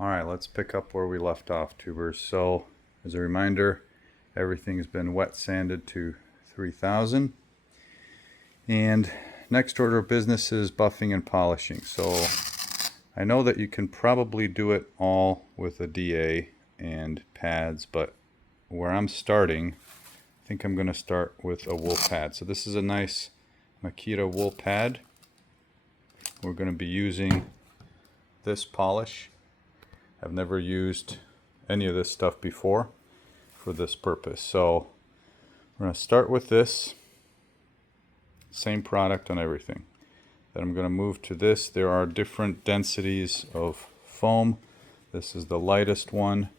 Alright, let's pick up where we left off, tubers. So, as a reminder, everything's been wet sanded to 3000. And next order of business is buffing and polishing. So, I know that you can probably do it all with a DA and pads, but where I'm starting, I think I'm going to start with a wool pad. So this is a nice Makita wool pad. We're going to be using this polish. I've never used any of this stuff before for this purpose. So we're going to start with this. Same product on everything. Then I'm going to move to this. There are different densities of foam. This is the lightest one.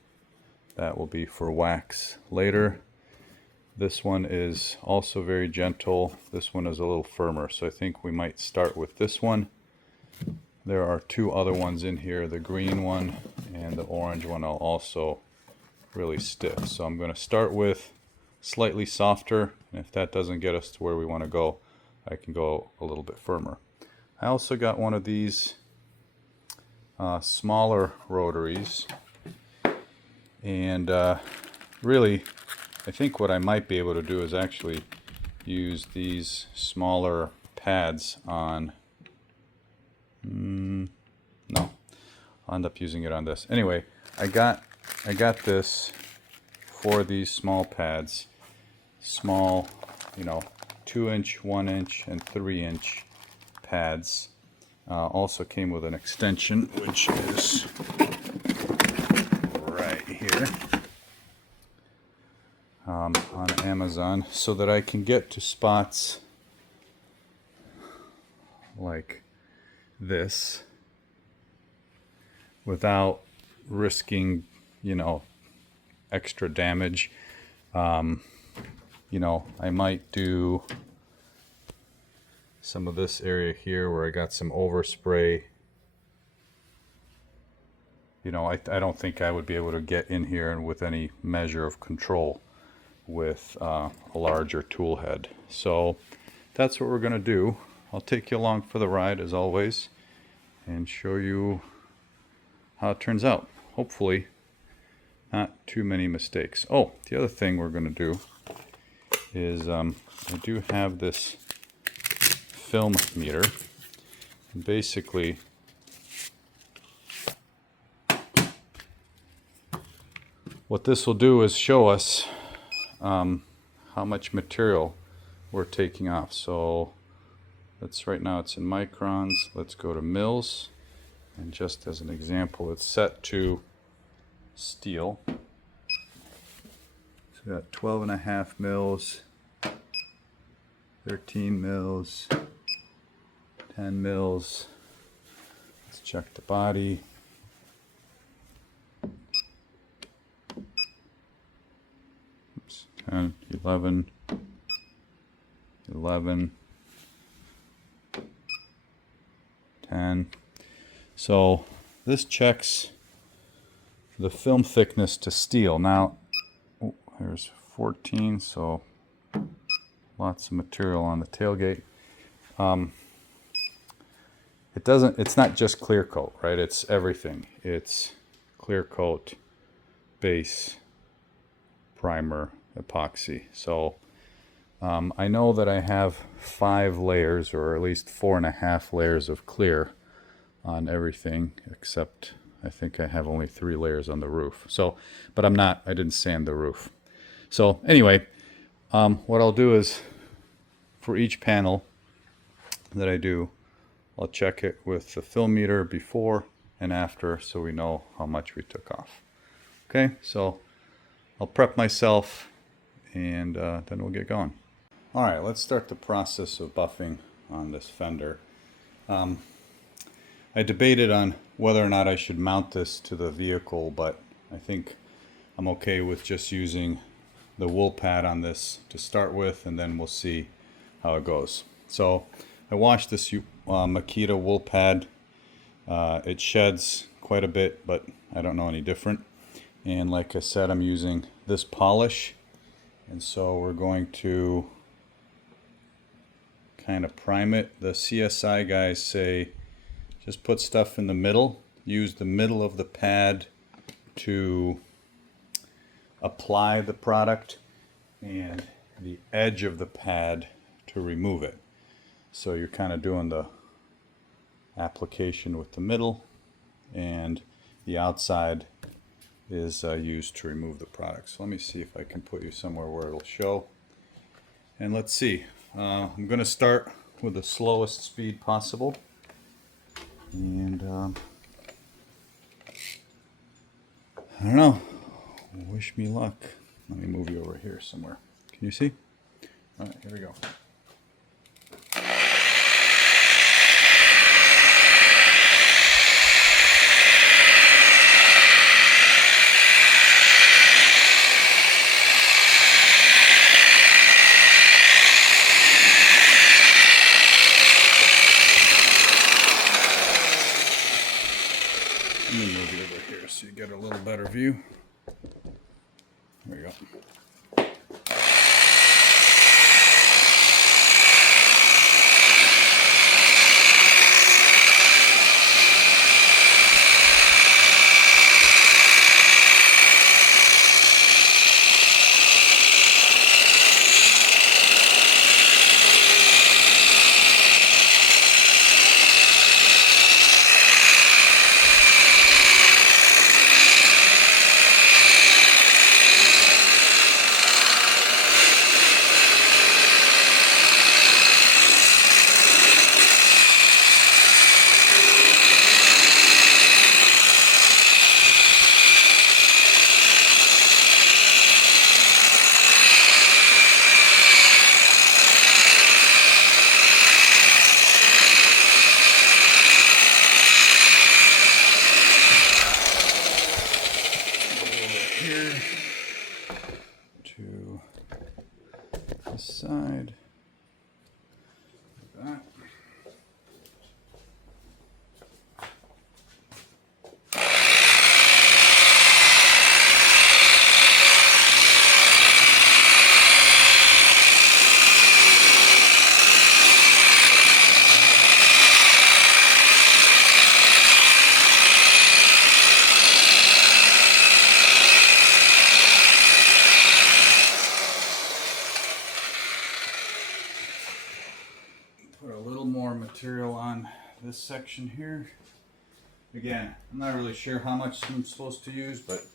That will be for wax later. This one is also very gentle. This one is a little firmer. So I think we might start with this one. There are two other ones in here. The green one and the orange one are also really stiff. So I'm going to start with slightly softer. And if that doesn't get us to where we want to go, I can go a little bit firmer. I also got one of these smaller rotaries. And really, I think what I might be able to do is actually use these smaller pads on... no, I'll end up using it on this. Anyway, I got this for these small pads. Small, 2-inch, 1-inch, and 3-inch pads. Also came with an extension, which is right here on Amazon, so that I can get to spots like this without risking, extra damage. I might do some of this area here where I got some overspray. I don't think I would be able to get in here and with any measure of control with a larger tool head. So that's what we're going to do. I'll take you along for the ride as always and show you how it turns out. Hopefully not too many mistakes. Oh, the other thing we're going to do is I do have this film meter. And basically what this will do is show us how much material we're taking off. So right now it's in microns. Let's go to mils, and just as an example, it's set to steel. So we got 12.5 mils, 13 mils, 10 mils. Let's check the body. Oops, 10, 11, 11. 10. So this checks the film thickness to steel. Now, there's 14, so lots of material on the tailgate. It's not just clear coat, right? It's everything. It's clear coat, base, primer, epoxy. So I know that I have 5 layers, or at least 4.5 layers of clear on everything, except I think I have only 3 layers on the roof. So, but I didn't sand the roof. So anyway, what I'll do is for each panel that I do, I'll check it with the film meter before and after, so we know how much we took off. Okay, so I'll prep myself and then we'll get going. Alright, let's start the process of buffing on this fender. I debated on whether or not I should mount this to the vehicle, but I think I'm okay with just using the wool pad on this to start with, and then we'll see how it goes. So I washed this Makita wool pad. It sheds quite a bit, but I don't know any different. And like I said, I'm using this polish, and so we're going to kind of prime it. The CSI guys say just put stuff in the middle use the middle of the pad to apply the product and the edge of the pad to remove it. So you're kind of doing the application with the middle, and the outside is used to remove the product. So let me see if I can put you somewhere where it'll show. And let's see. I'm going to start with the slowest speed possible. And I don't know. Wish me luck. Let me move you over here somewhere. Can you see? All right, here we go. Let me move you over here so you get a little better view. There we go. Here to the side, like that. Put a little more material on this section here. Again, I'm not really sure how much I'm supposed to use, but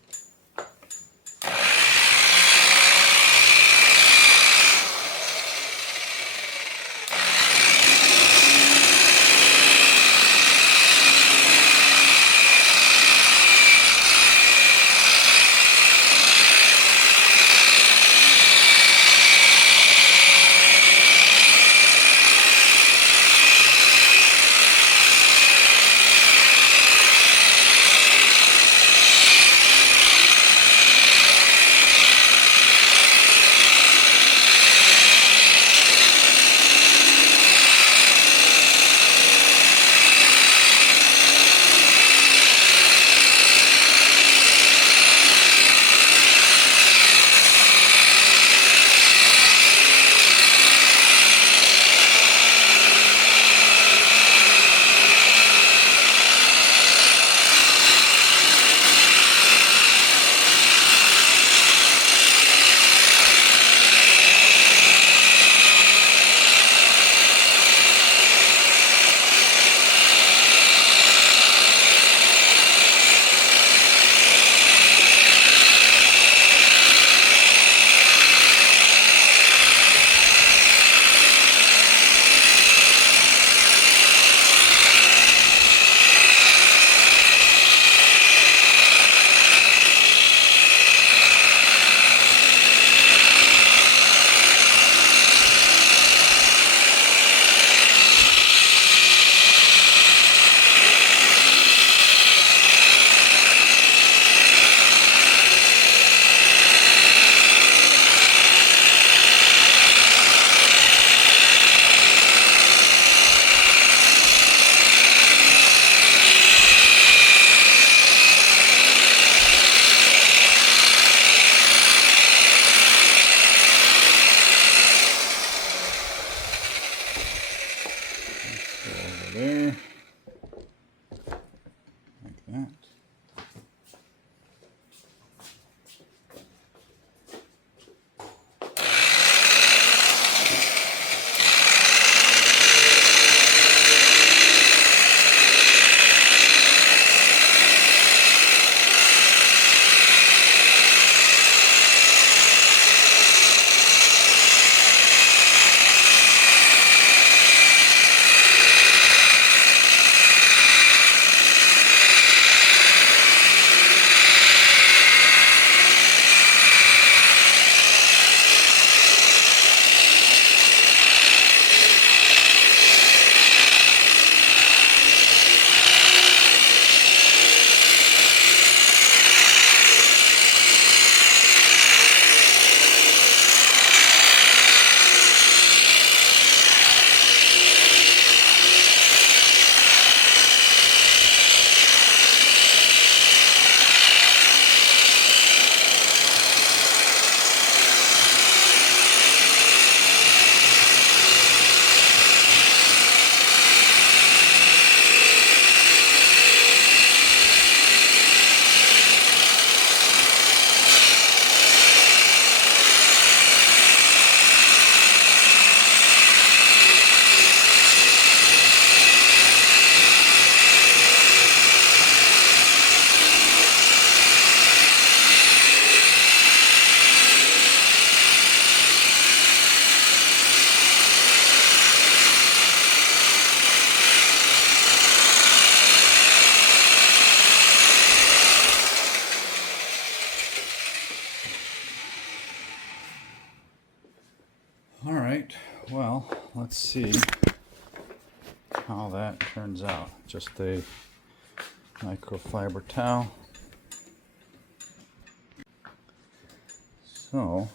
right, well, let's see how that turns out. Just a microfiber towel. So,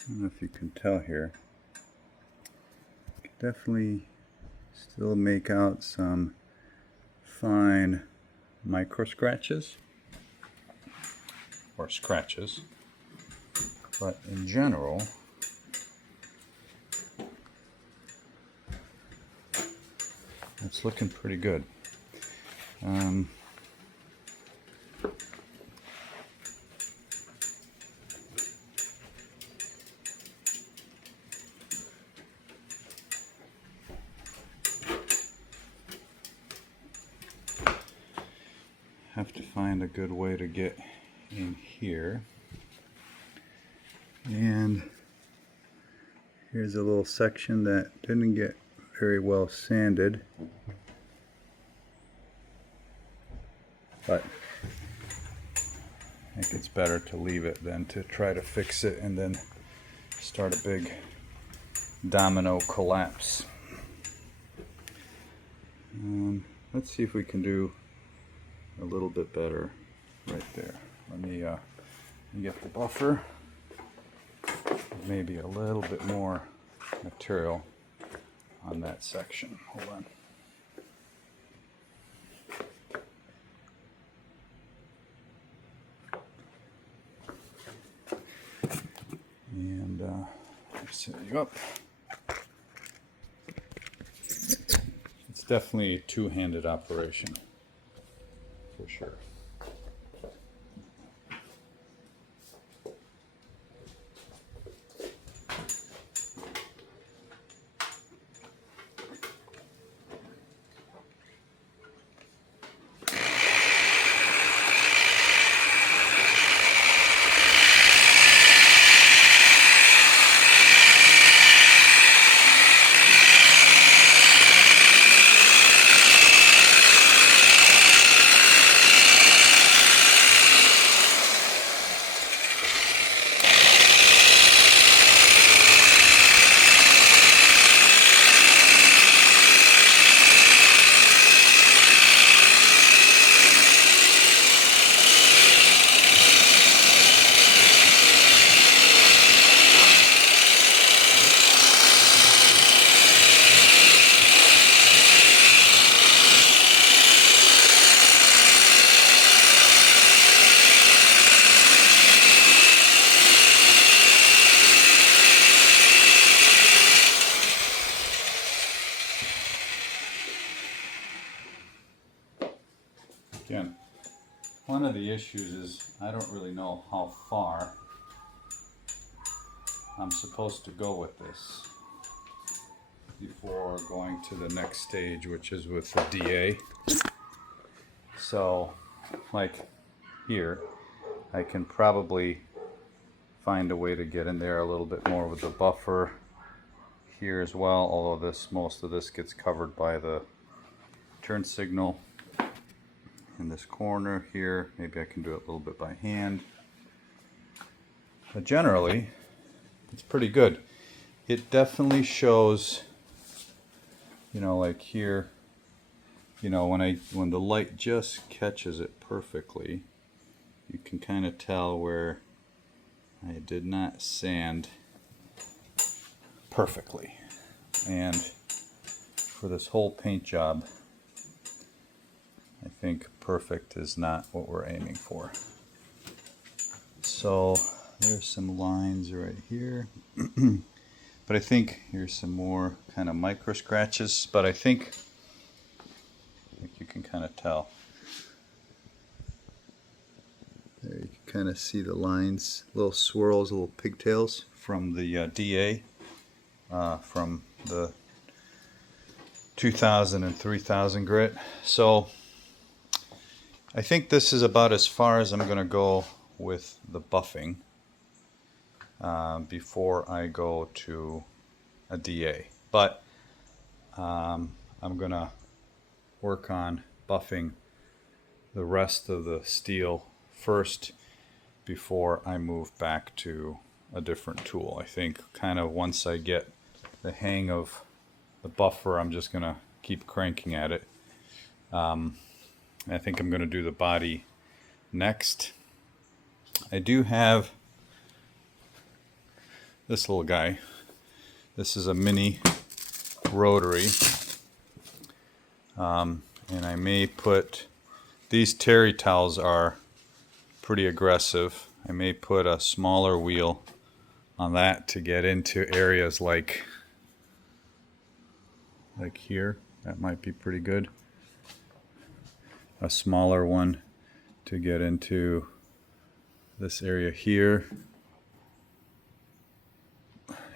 I don't know if you can tell here, you can definitely still make out some fine micro scratches, or scratches, but in general, it's looking pretty good. Have to find a good way to get in here. And here's a little section that didn't get very well sanded, but I think it's better to leave it than to try to fix it and then start a big domino collapse. Let's see if we can do a little bit better right there. Let me get the buffer, maybe a little bit more material on that section. Hold on. And set you up. It's definitely a two-handed operation, for sure. Again, one of the issues is I don't really know how far I'm supposed to go with this before going to the next stage, which is with the DA. So, like here, I can probably find a way to get in there a little bit more with the buffer here as well, although most of this gets covered by the turn signal. In this corner here, maybe I can do it a little bit by hand, but generally it's pretty good. It definitely shows, you know, like here, you know, when the light just catches it perfectly, you can kind of tell where I did not sand perfectly. And for this whole paint job, I think perfect is not what we're aiming for. So there's some lines right here. But I think here's some more kind of micro scratches, but I think you can kind of tell. There you can kind of see the lines, little swirls, little pigtails from the DA, from the 2000 and 3000 grit. So I think this is about as far as I'm going to go with the buffing before I go to a DA. But I'm going to work on buffing the rest of the steel first before I move back to a different tool. I think kind of once I get the hang of the buffer, I'm just gonna keep cranking at it. I think I'm gonna do the body next. I do have this little guy. This is a mini rotary, and I may put, these terry towels are pretty aggressive. I may put a smaller wheel on that to get into areas like here. That might be pretty good. A smaller one to get into this area here,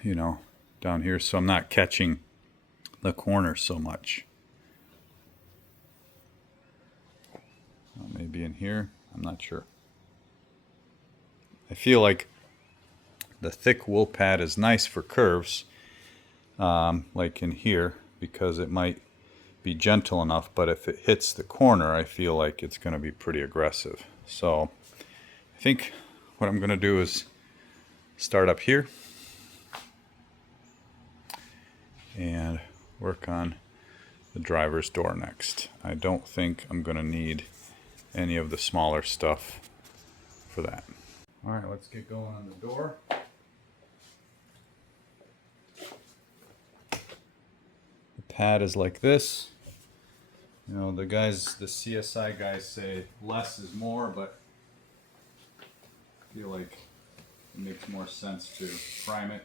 you know, down here, so I'm not catching the corner so much. Maybe in here, I'm not sure. I feel like the thick wool pad is nice for curves, like in here, because it might be gentle enough, but if it hits the corner, I feel like it's going to be pretty aggressive. So I think what I'm going to do is start up here and work on the driver's door next. I don't think I'm going to need any of the smaller stuff for that. All right, let's get going on the door. The pad is like this. You know, the CSI guys say less is more, but I feel like it makes more sense to prime it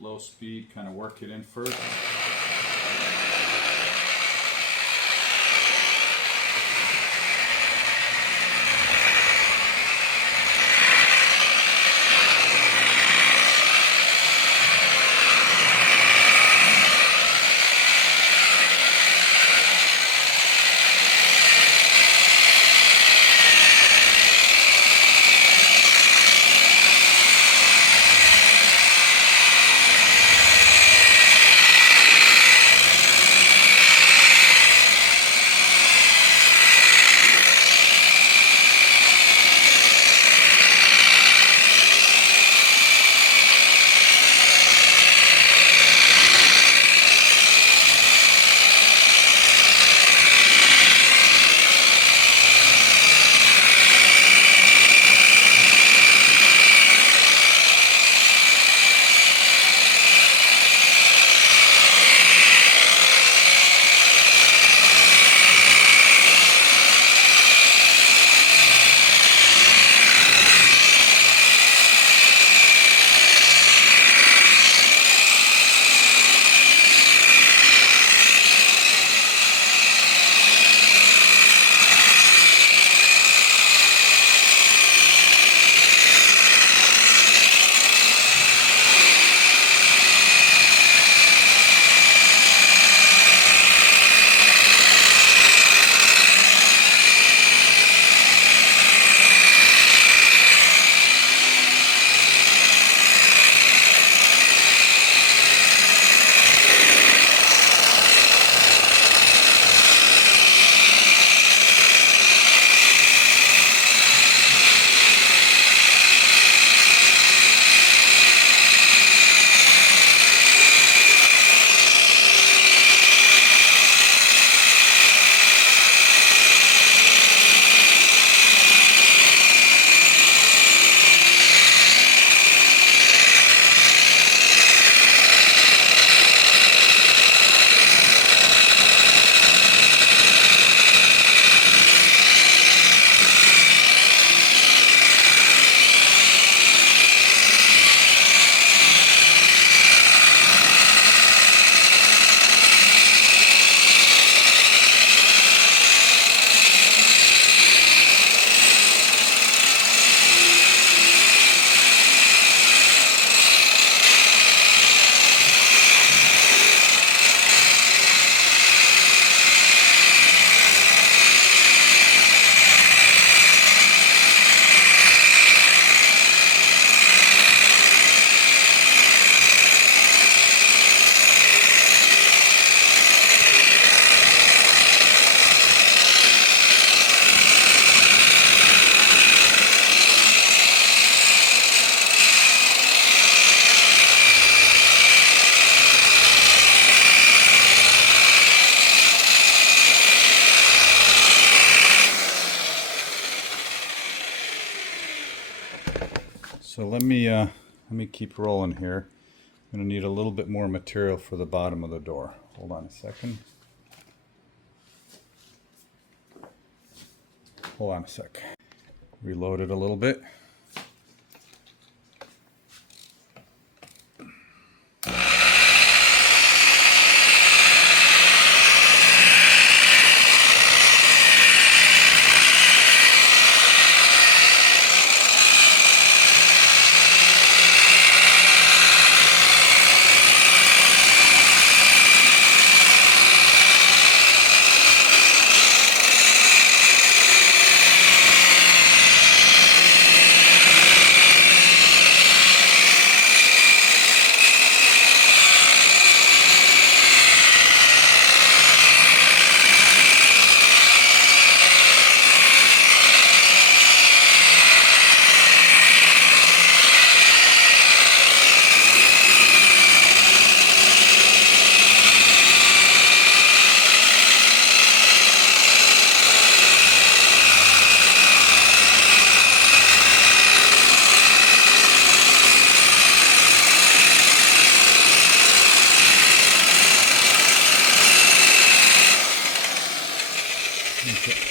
low speed, kind of work it in first. So let me keep rolling here. I'm going to need a little bit more material for the bottom of the door. Hold on a second. Hold on a sec. Reload it a little bit.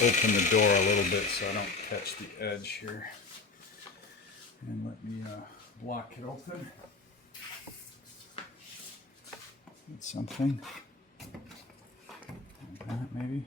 Open the door a little bit so I don't catch the edge here. And let me block it open. Need something like that maybe.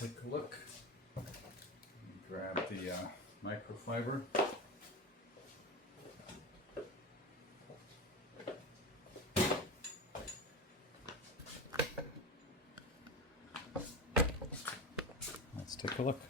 Take a look. Grab the microfiber. Let's take a look.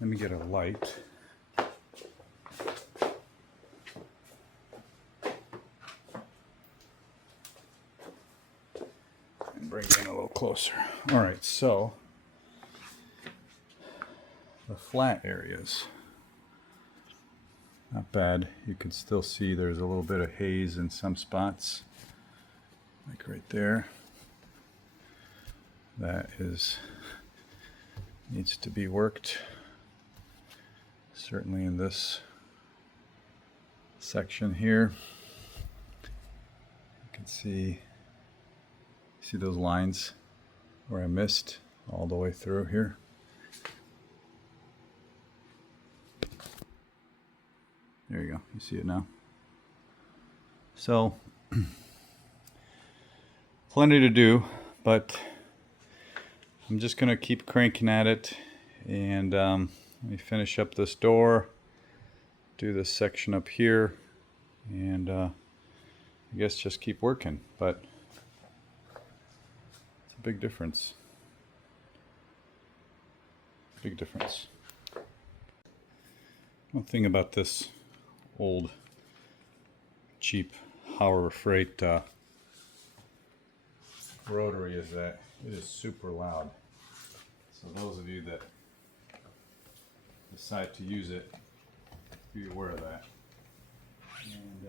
Let me get a light. And bring it in a little closer. All right, so the flat areas, not bad. You can still see there's a little bit of haze in some spots, like right there. That needs to be worked. Certainly in this section here, you can see those lines where I missed all the way through here. There you go. You see it now. So, plenty to do, but I'm just going to keep cranking at it. And let me finish up this door, do this section up here, and I guess just keep working. But it's a big difference. Big difference. One thing about this old cheap Hauer Freight rotary is that it is super loud. So those of you that decide to use it, be aware of that. And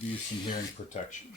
use some hearing protection.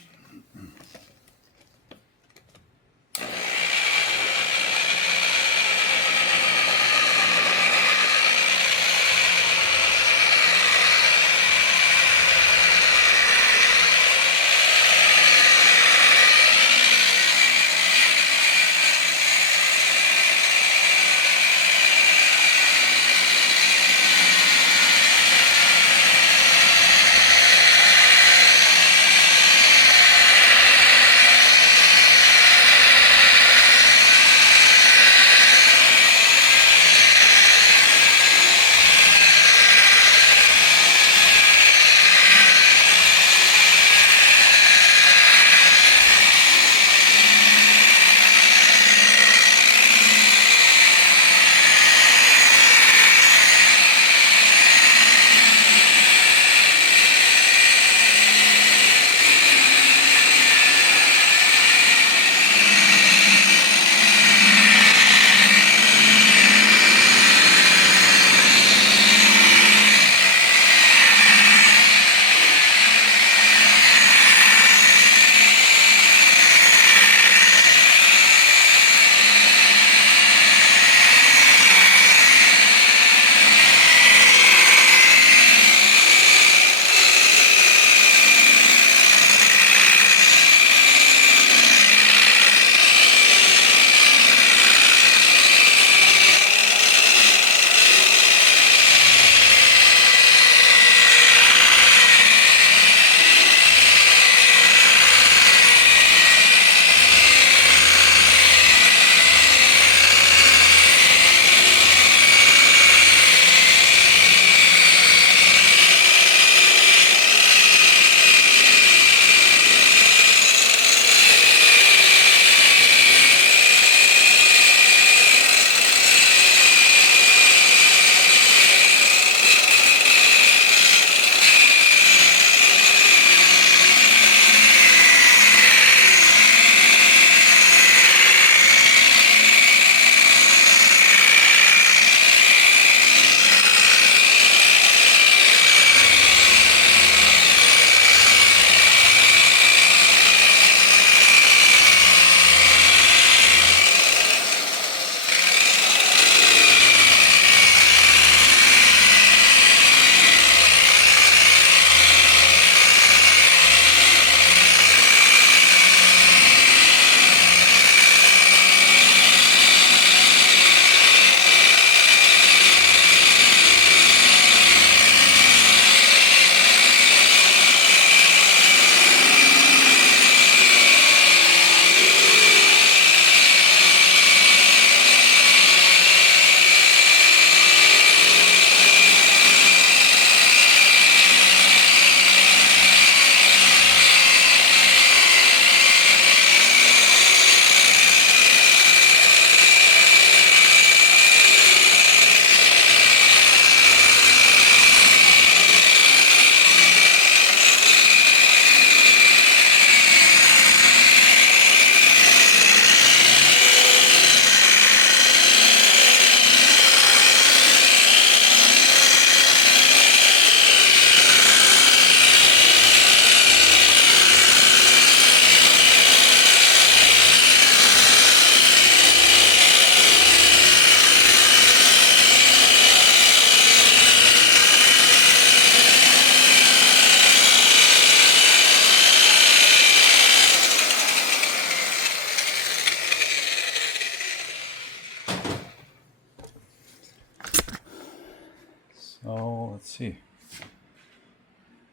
let's see.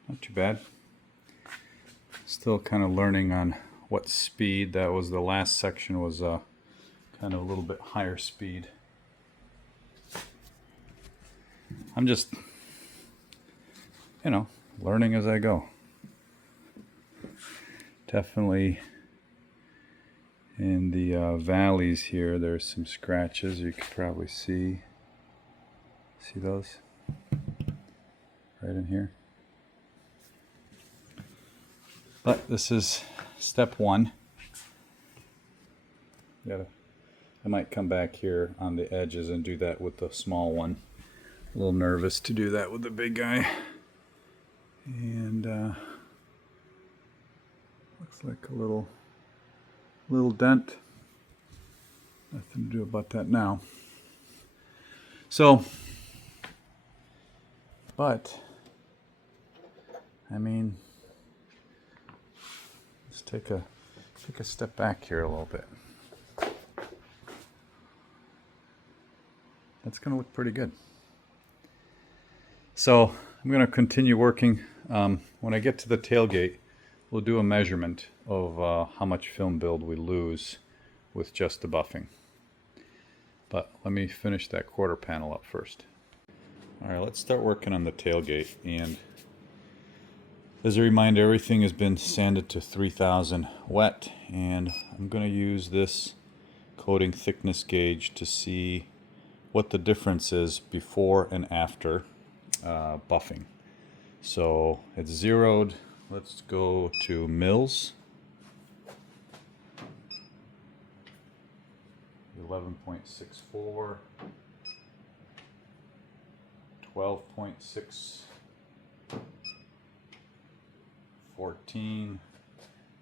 Not too bad. Still kind of learning on what speed. That was the last section, was kind of a little bit higher speed. I'm just, learning as I go. Definitely in the valleys here, there's some scratches you could probably see. See those? Right in here. But this is step one. I might come back here on the edges and do that with the small one. A little nervous to do that with the big guy. And looks like a little dent. Nothing to do about that now. So, but I mean, let's take a step back here a little bit. That's going to look pretty good. So I'm going to continue working. When I get to the tailgate, we'll do a measurement of how much film build we lose with just the buffing. But let me finish that quarter panel up first. All right, let's start working on the tailgate. And as a reminder, everything has been sanded to 3000 wet, and I'm going to use this coating thickness gauge to see what the difference is before and after buffing. So it's zeroed. Let's go to mils. 11.64, 12.6, 14.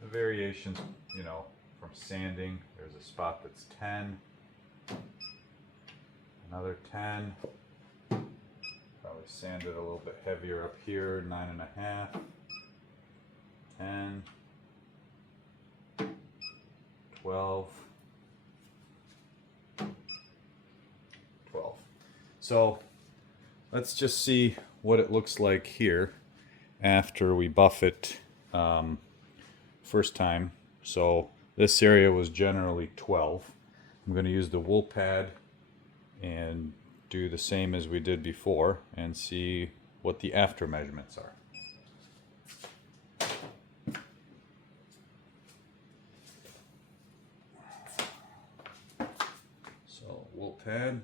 The variations, from sanding, there's a spot that's 10, another 10. Probably sand it a little bit heavier up here, 9.5, 10, 12, 12. So let's just see what it looks like here after we buff it first time. So this area was generally 12. I'm going to use the wool pad and do the same as we did before and see what the after measurements are. So wool pad.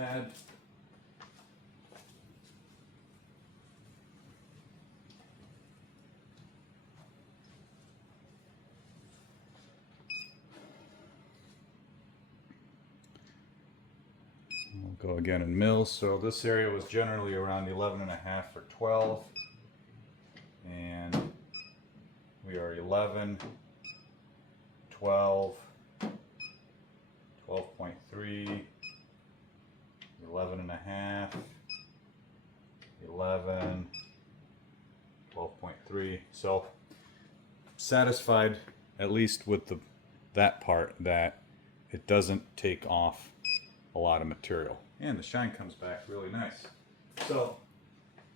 pad. We'll go again in mils. So this area was generally around 11.5 or 12. And we are 11, 12, 12.3, 11.5, 11, 12.3. So satisfied at least with that part that it doesn't take off a lot of material, and the shine comes back really nice. So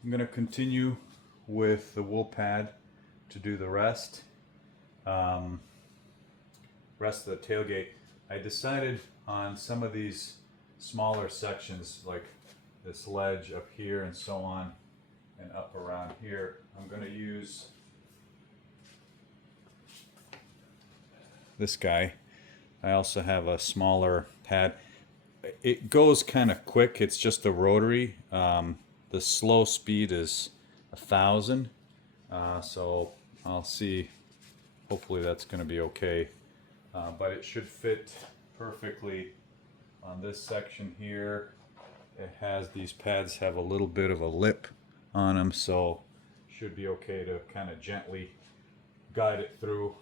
I'm going to continue with the wool pad to do the rest of the tailgate. I decided on some of these smaller sections, like this ledge up here and so on, and up around here, I'm going to use this guy. I also have a smaller pad. It goes kind of quick. It's just a rotary. The slow speed is 1,000. So I'll see. Hopefully that's going to be okay. But it should fit perfectly on this section here. It has, these pads have a little bit of a lip on them, so should be okay to kind of gently guide it through.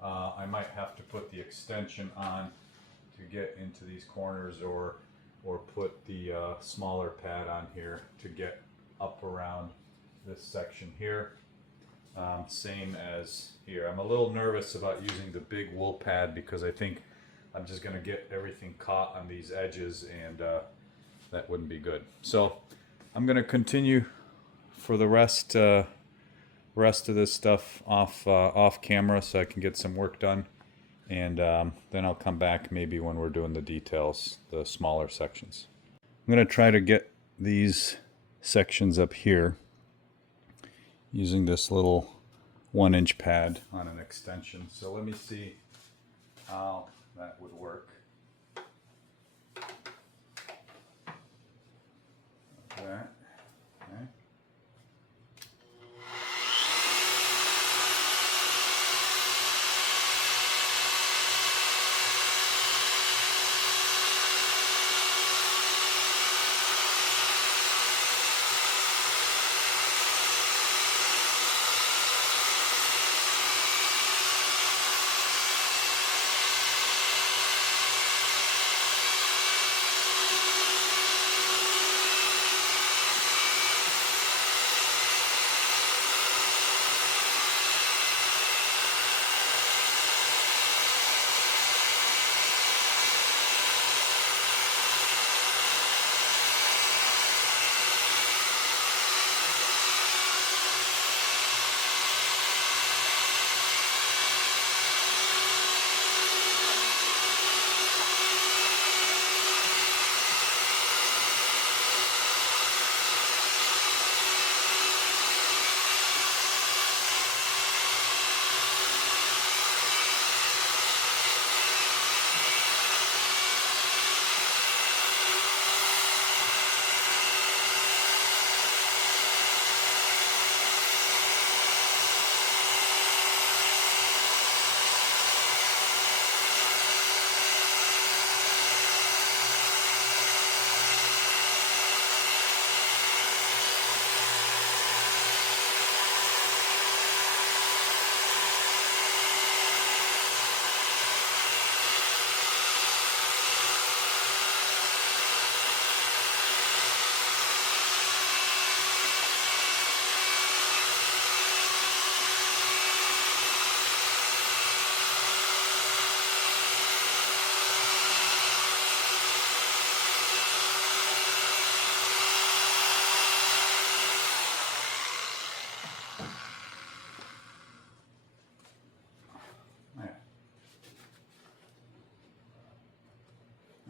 I might have to put the extension on to get into these corners, or put the smaller pad on here to get up around this section here. Same as here. I'm a little nervous about using the big wool pad because I think I'm just going to get everything caught on these edges, and that wouldn't be good. So I'm going to continue for the rest of this stuff off camera so I can get some work done, and then I'll come back maybe when we're doing the details, the smaller sections. I'm going to try to get these sections up here using this little 1-inch pad on an extension. So let me see how that would work. Like that. Okay.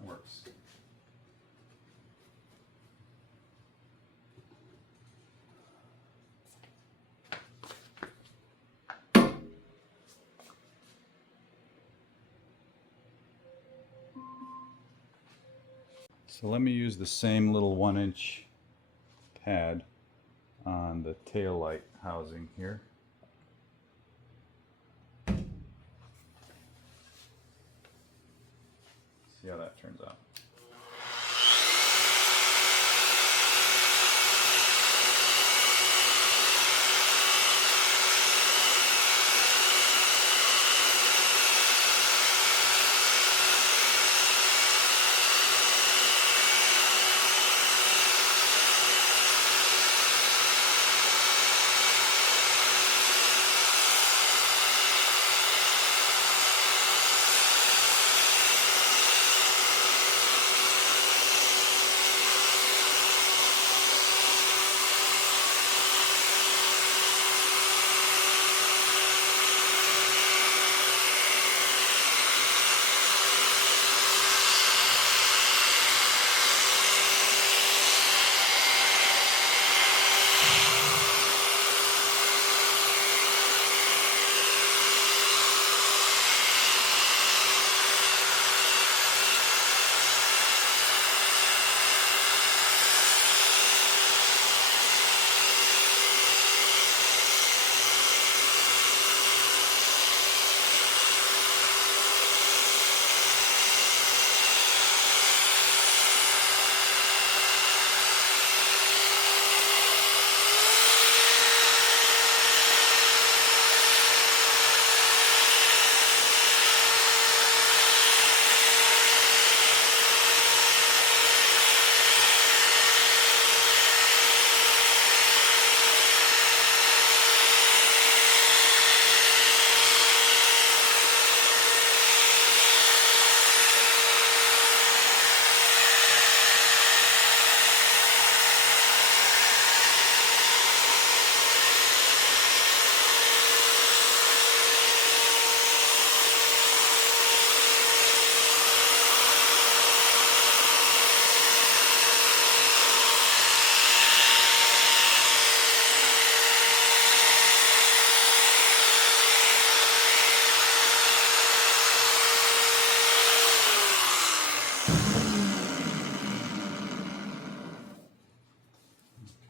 Works. So let me use the same little 1-inch pad on the tail light housing here. See how that turns out.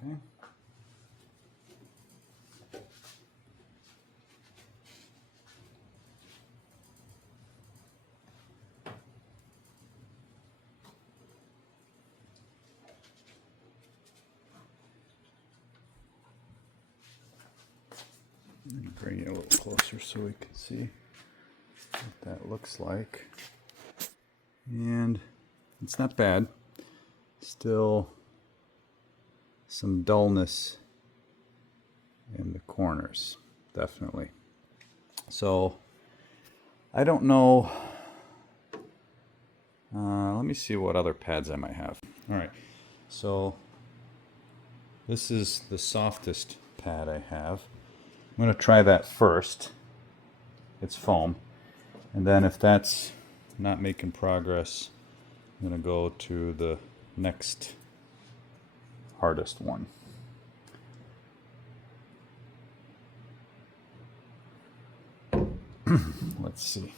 Okay. Let me bring it a little closer so we can see what that looks like. And it's not bad. Still some dullness in the corners, definitely. So I don't know. Let me see what other pads I might have. All right, so this is the softest pad I have. I'm going to try that first. It's foam. And then if that's not making progress, I'm going to go to the next hardest one. Let's see.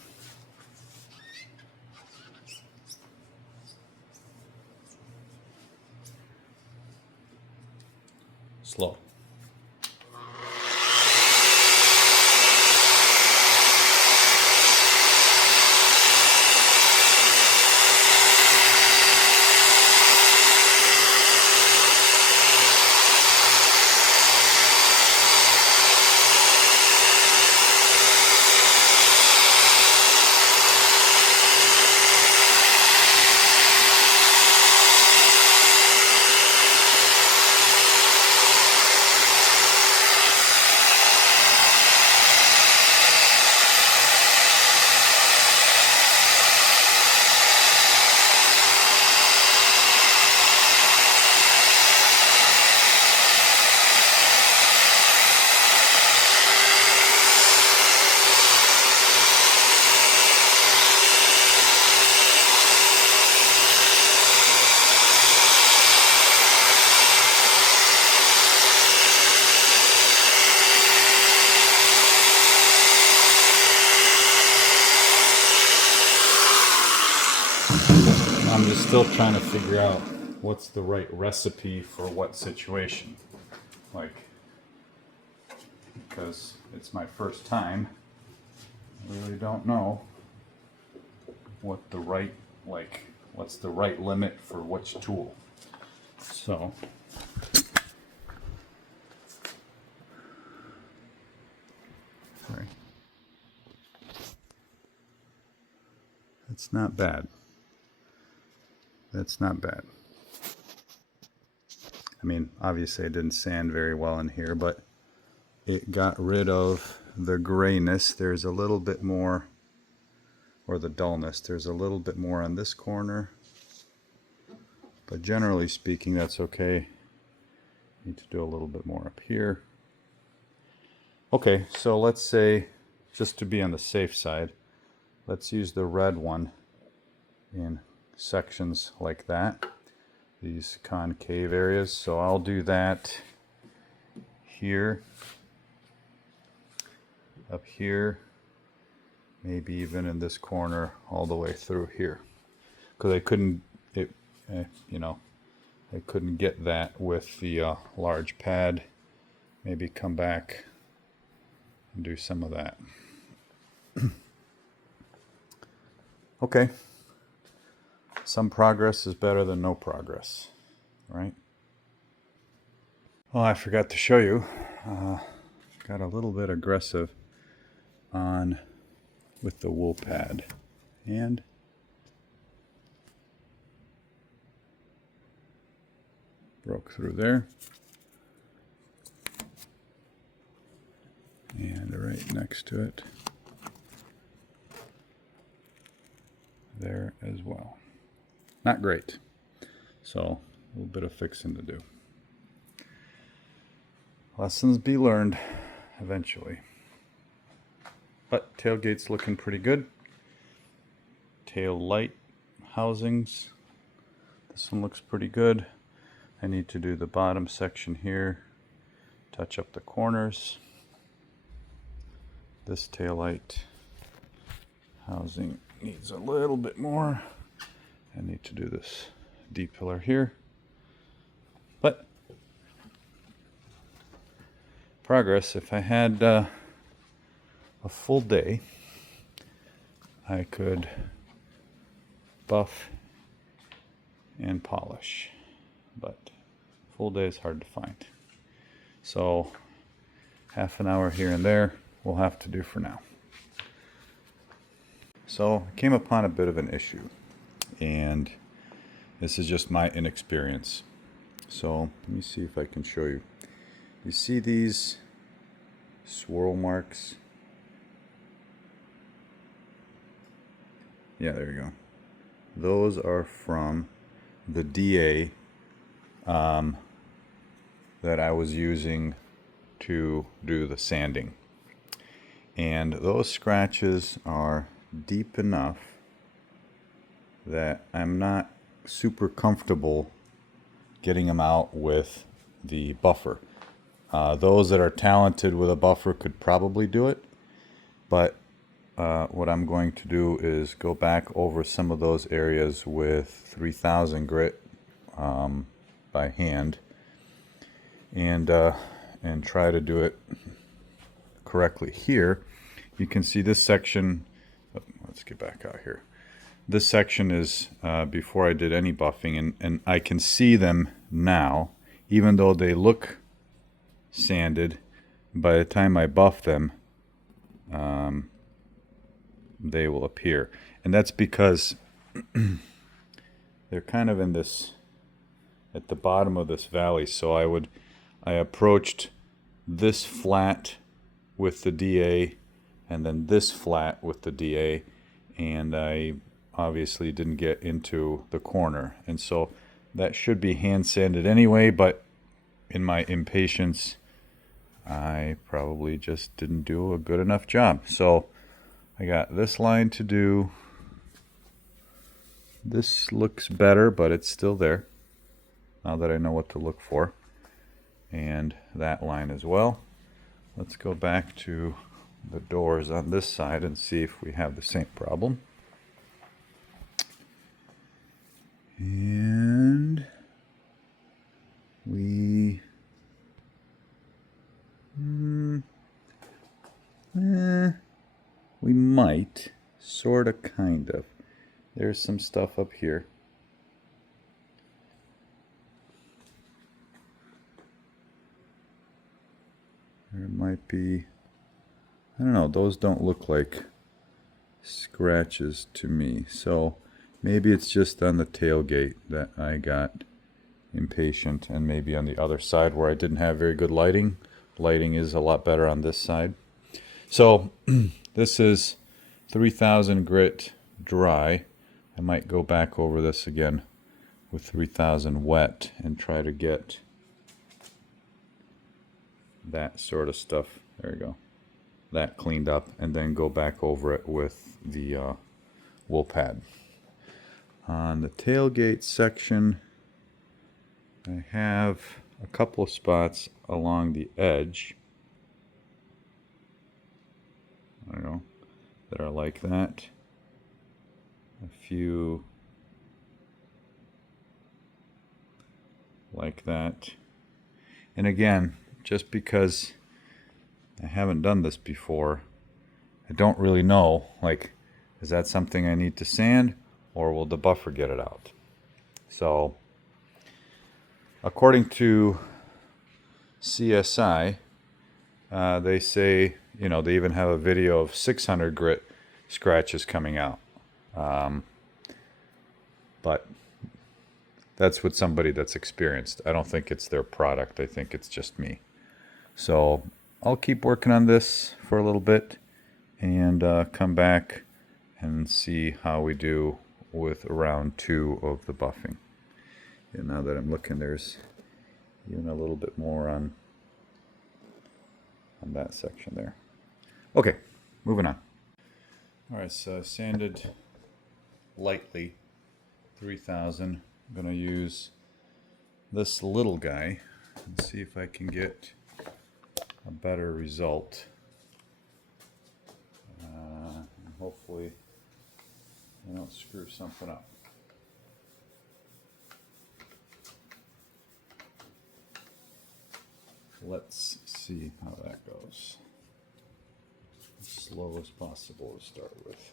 Slow. I'm just still trying to figure out what's the right recipe for what situation. Like, because it's my first time, I really don't know what the right, like, what's the right limit for which tool. So, sorry. That's not bad. That's not bad. I mean, obviously I didn't sand very well in here, but it got rid of the grayness. There's a little bit more, or the dullness. There's a little bit more on this corner, but generally speaking, that's okay. Need to do a little bit more up here. Okay, so let's say, just to be on the safe side, let's use the red one in sections like that, these concave areas. So I'll do that here, up here, maybe even in this corner all the way through here, because I couldn't, you know, I couldn't get that with the large pad. Maybe come back and do some of that. Okay. Some progress is better than no progress, right? Oh, I forgot to show you. Got a little bit aggressive on with the wool pad, and broke through there, and right next to it there as well. Not great, so a little bit of fixing to do. Lessons be learned eventually. But tailgate's looking pretty good. Tail light housings, this one looks pretty good. I need to do the bottom section here, touch up the corners. This tail light housing needs a little bit more. I need to do this D-pillar here, but progress. If I had a full day, I could buff and polish, but full day is hard to find. So half an hour here and there will have to do for now. So I came upon a bit of an issue, and this is just my inexperience. So let me see if I can show you. You see these swirl marks? Yeah, there you go. Those are from the DA that I was using to do the sanding. And those scratches are deep enough that I'm not super comfortable getting them out with the buffer. Those that are talented with a buffer could probably do it, but what I'm going to do is go back over some of those areas with 3000 grit by hand, and try to do it correctly. Here you can see this section. Let's get back out here. This section is before I did any buffing, and I can see them now, even though they look sanded. By the time I buff them, they will appear, and that's because they're kind of in this, at the bottom of this valley. So I approached this flat with the DA, and then this flat with the DA, and I obviously didn't get into the corner, and so that should be hand sanded anyway, but in my impatience I probably just didn't do a good enough job. So I got this line to do. This looks better, but it's still there now that I know what to look for, and that line as well. Let's go back to the doors on this side and see if we have the same problem. And we we might, sort of, kind of. There's some stuff up here. There might be, I don't know, those don't look like scratches to me. So maybe it's just on the tailgate that I got impatient, and maybe on the other side where I didn't have very good lighting. Lighting is a lot better on this side. So this is 3000 grit dry. I might go back over this again with 3000 wet and try to get that sort of stuff, there you go, that cleaned up, and then go back over it with the wool pad. On the tailgate section, I have a couple of spots along the edge, I don't know, that are like that. A few like that. And again, just because I haven't done this before, I don't really know, like, is that something I need to sand, or will the buffer get it out? So according to CSI, they say, you know, they even have a video of 600 grit scratches coming out. But that's with somebody that's experienced. I don't think it's their product. I think it's just me. So I'll keep working on this for a little bit and come back and see how we do with round 2 of the buffing. And now that I'm looking, there's even a little bit more on that section there. Okay, moving on. All right, so sanded lightly, 3000. I'm going to use this little guy and see if I can get a better result. And hopefully I don't screw something up. Let's see how that goes. As slow as possible to start with.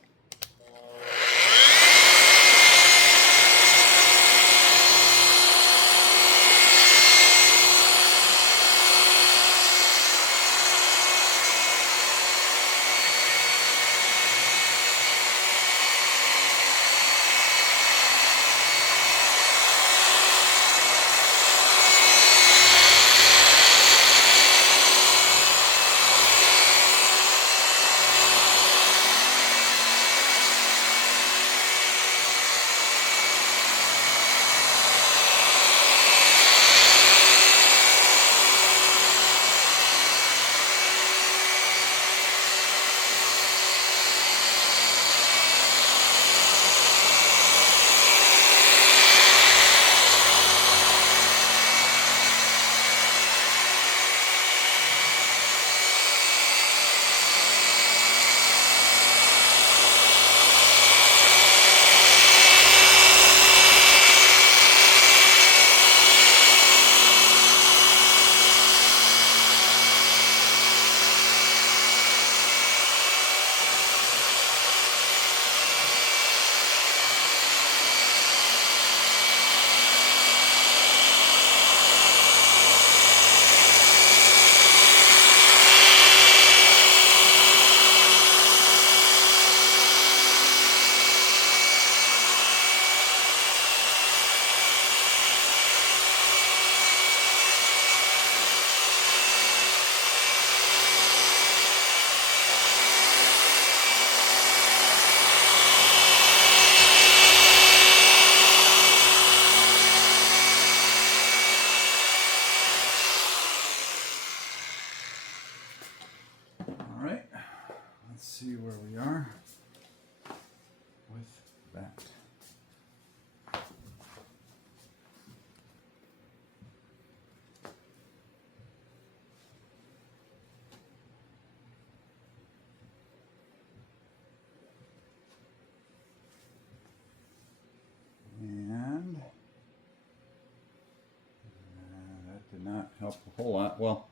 help a whole lot. Well,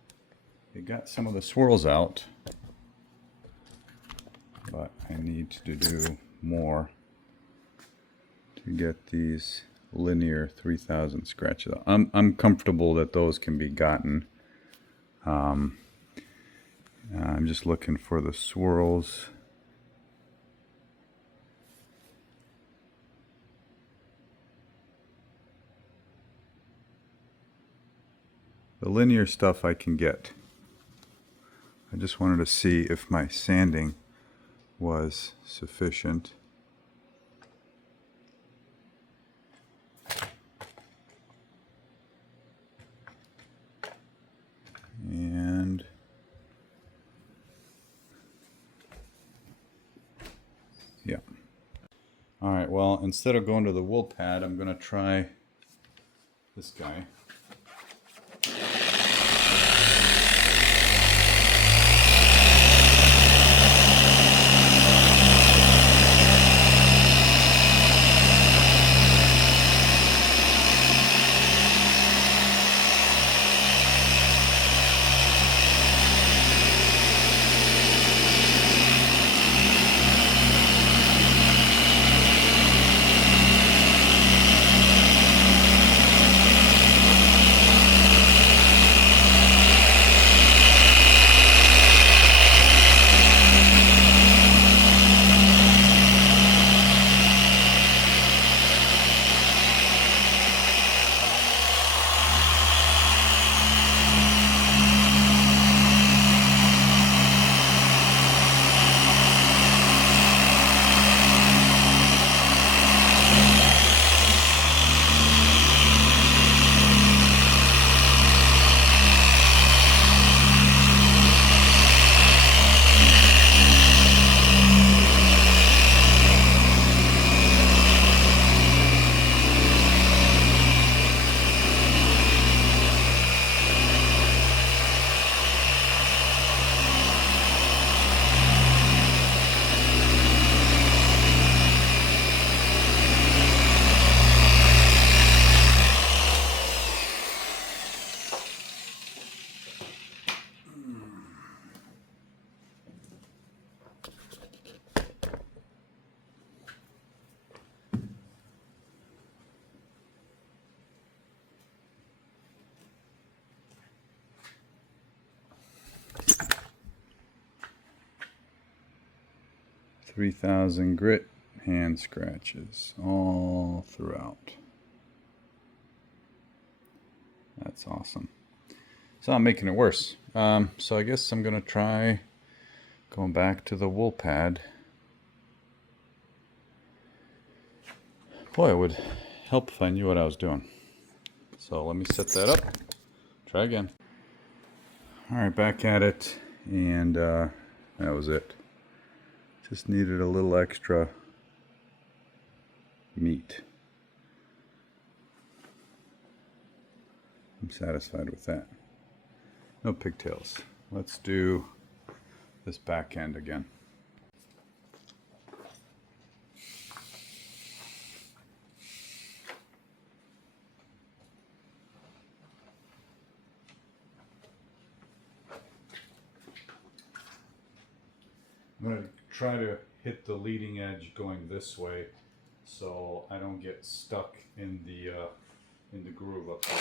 it got some of the swirls out, but I need to do more to get these linear 3000 scratches out. I'm comfortable that those can be gotten. I'm just looking for the swirls. The linear stuff I can get. I just wanted to see if my sanding was sufficient. And yeah. All right, well, instead of going to the wool pad, I'm going to try this guy. $3,000 grit hand scratches all throughout. That's awesome. So I'm making it worse. So I guess I'm going to try going back to the wool pad. Boy, it would help if I knew what I was doing. So let me set that up. Try again. All right, back at it. And that was it. Just needed a little extra meat. I'm satisfied with that. No pigtails. Let's do this back end again. I'm going to try to hit the leading edge going this way so I don't get stuck in the groove up there.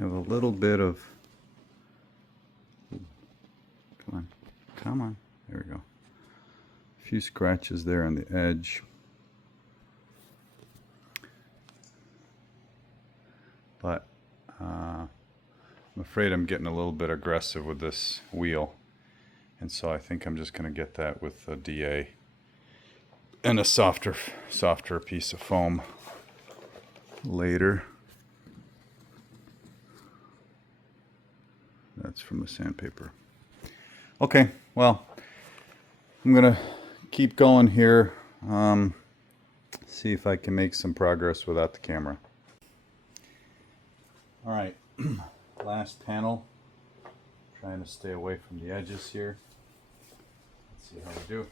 have a little bit of, come on, there we go. A few scratches there on the edge. But I'm afraid I'm getting a little bit aggressive with this wheel. And so I think I'm just going to get that with a DA and a softer piece of foam later. That's from the sandpaper. Okay, well, I'm going to keep going here. See if I can make some progress without the camera. All right, last panel. Trying to stay away from the edges here. Let's see how we do.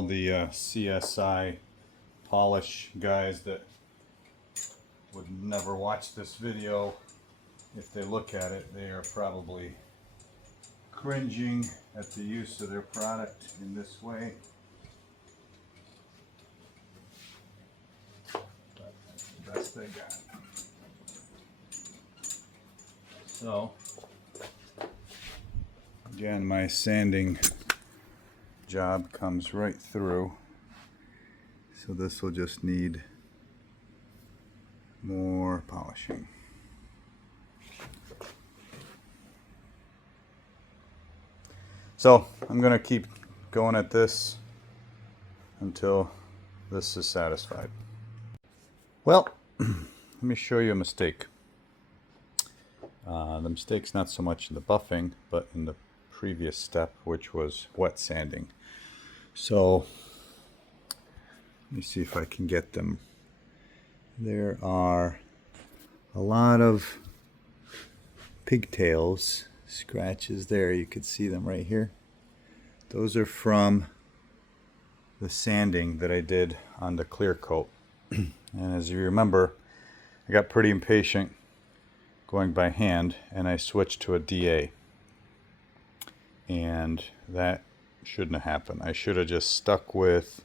all the CSI polish guys that would never watch this video. If they look at it, they are probably cringing at the use of their product in this way. But that's the best they got. So, again, my sanding job comes right through. So this will just need more polishing. So I'm going to keep going at this until this is satisfied. Well, let me show you a mistake. The mistake's not so much in the buffing, but in the previous step, which was wet sanding. So let me see if I can get them. There are a lot of pigtails, scratches there. You could see them right here. Those are from the sanding that I did on the clear coat. And as you remember, I got pretty impatient going by hand, and I switched to a DA. And that shouldn't have happened. I should have just stuck with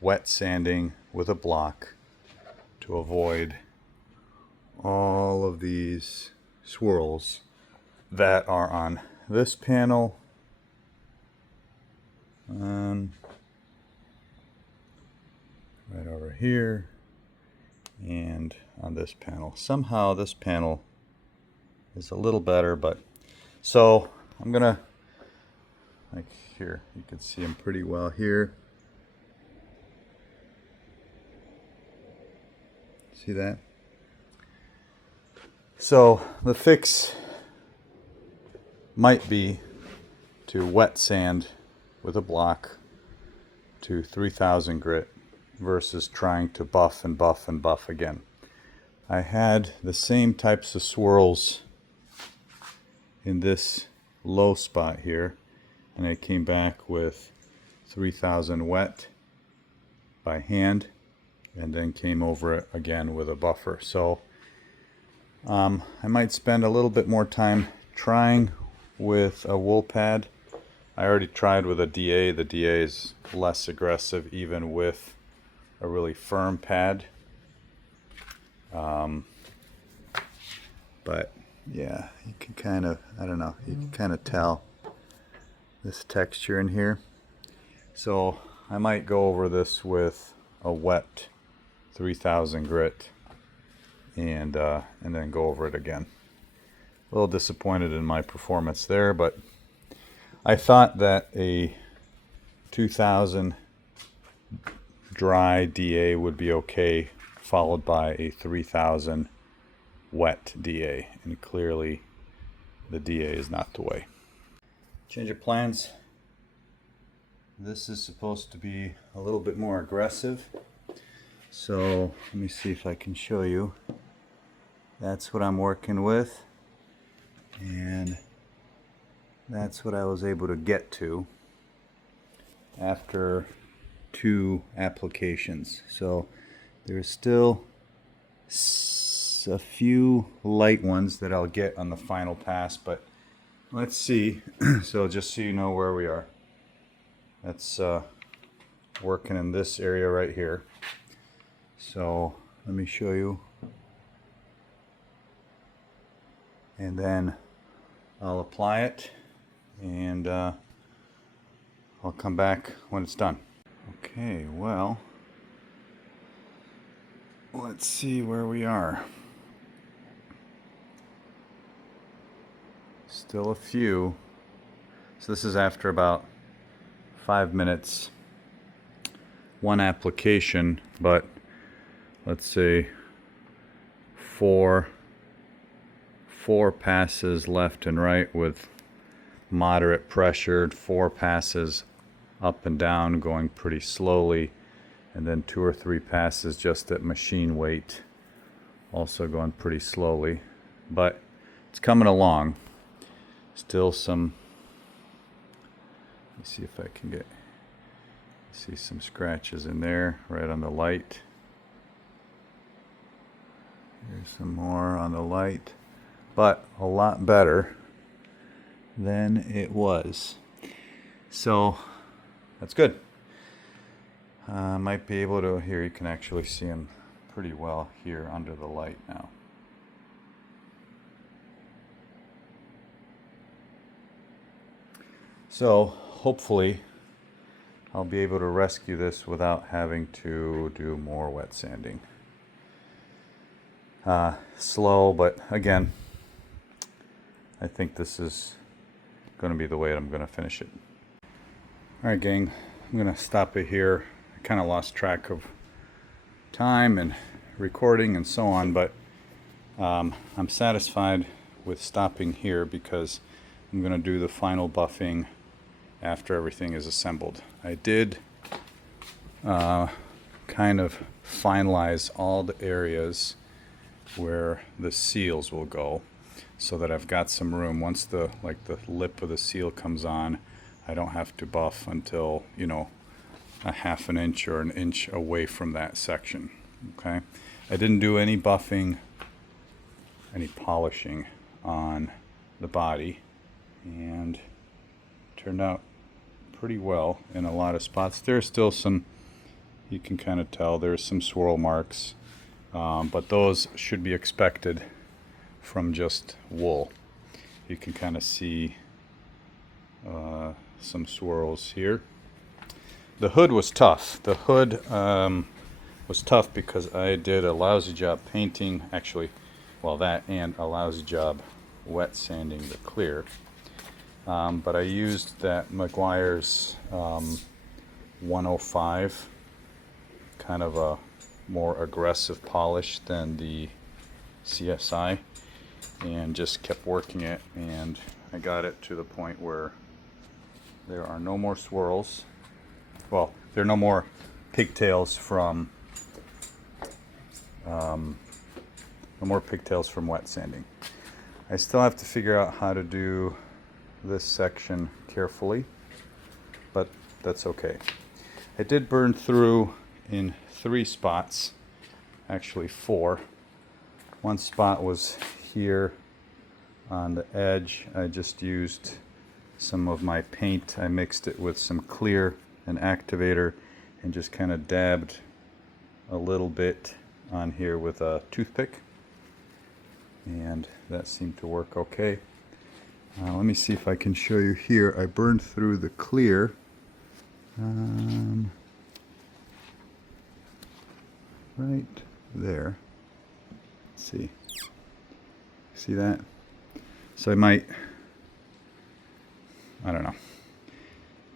wet sanding with a block to avoid all of these swirls that are on this panel right over here and on this panel. Somehow this panel is a little better, but so I'm gonna, like here, you can see them pretty well here. See that? So the fix might be to wet sand with a block to 3000 grit versus trying to buff and buff and buff again. I had the same types of swirls in this low spot here, and I came back with 3000 wet by hand and then came over it again with a buffer. So I might spend a little bit more time trying with a wool pad. I already tried with a DA. The DA is less aggressive even with a really firm pad. But yeah, you can kind of, I don't know, you can kind of tell this texture in here. So I might go over this with a wet 3000 grit and then go over it again. A little disappointed in my performance there, but I thought that a 2000 dry DA would be okay, followed by a 3000 wet DA, and clearly the DA is not the way. Change of plans. This is supposed to be a little bit more aggressive, so let me see if I can show you. That's what I'm working with, and that's what I was able to get to after 2 applications. So there's still a few light ones that I'll get on the final pass, but let's see. So just so you know where we are, that's working in this area right here. So let me show you, and then I'll apply it, and I'll come back when it's done. Okay, well, let's see where we are. Still a few. So this is after about 5 minutes, 1 application, but let's say four passes left and right with moderate pressure, 4 passes up and down going pretty slowly, and then 2 or 3 passes just at machine weight, also going pretty slowly, but it's coming along. Still some, let me see if I can get See some scratches in there right on the light. Here's some more on the light, but a lot better than it was. So that's good. Might be able to, here you can actually see them pretty well here under the light now. So hopefully I'll be able to rescue this without having to do more wet sanding. Slow, but again, I think this is going to be the way I'm going to finish it. Alright gang, I'm going to stop it here. I kind of lost track of time and recording and so on, but I'm satisfied with stopping here because I'm going to do the final buffing after everything is assembled. I did kind of finalize all the areas where the seals will go so that I've got some room. Once the lip of the seal comes on, I don't have to buff until, you know, a half an inch or an inch away from that section. Okay, I didn't do any buffing, any polishing on the body, and turned out pretty well in a lot of spots. There's still some, you can kind of tell there's some swirl marks, but those should be expected from just wool. You can kind of see some swirls here. The hood was tough. The hood was tough because I did a lousy job painting, actually, well, that and a lousy job wet sanding the clear. But I used that Meguiar's 105, kind of a more aggressive polish than the CSI, and just kept working it, and I got it to the point where there are no more swirls. Well, there are no more pigtails from wet sanding. I still have to figure out how to do this section carefully, but that's okay. I did burn through in 3 spots, actually 4. One spot was here on the edge. I just used some of my paint. I mixed it with some clear and activator and just kind of dabbed a little bit on here with a toothpick, and that seemed to work okay. Let me see if I can show you here. I burned through the clear right there. Let's see that? So I don't know,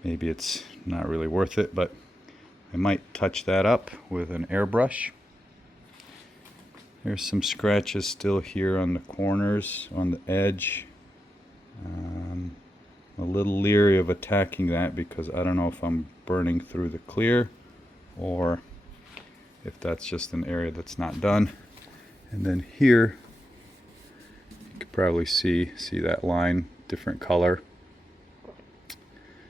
maybe it's not really worth it, but I might touch that up with an airbrush. There's some scratches still here on the corners, on the edge. A little leery of attacking that because I don't know if I'm burning through the clear or if that's just an area that's not done. And then here, you can probably see that line, different color.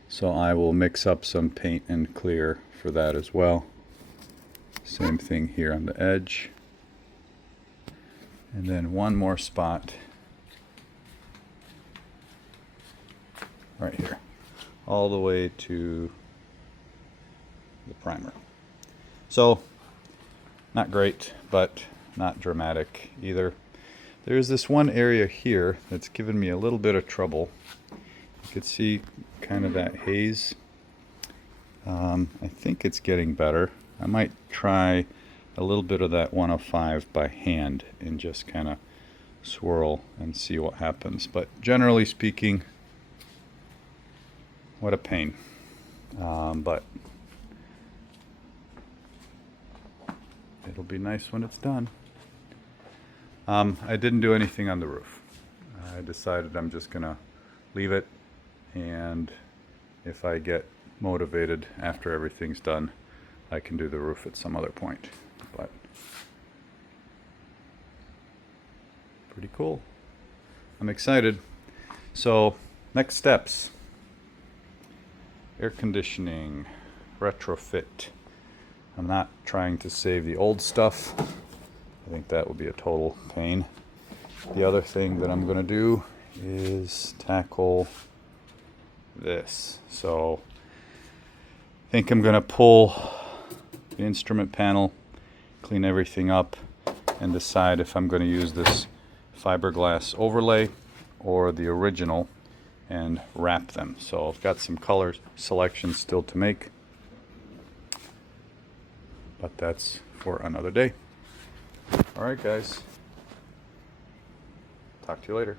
So I will mix up some paint and clear for that as well. Same thing here on the edge. And then one more spot right here, all the way to the primer. So not great, but not dramatic either. There's this one area here that's given me a little bit of trouble. You could see kind of that haze. I think it's getting better. I might try a little bit of that 105 by hand and just kind of swirl and see what happens. But generally speaking, what a pain. But it'll be nice when it's done. I didn't do anything on the roof. I decided I'm just gonna leave it, and if I get motivated after everything's done, I can do the roof at some other point. But pretty cool. I'm excited. So next steps: air conditioning. retrofit. I'm not trying to save the old stuff. I think that would be a total pain. The other thing that I'm going to do is tackle this. So I think I'm going to pull the instrument panel, clean everything up, and decide if I'm going to use this fiberglass overlay or the original and wrap them. So I've got some color selections still to make, but that's for another day. All right, guys. Talk to you later.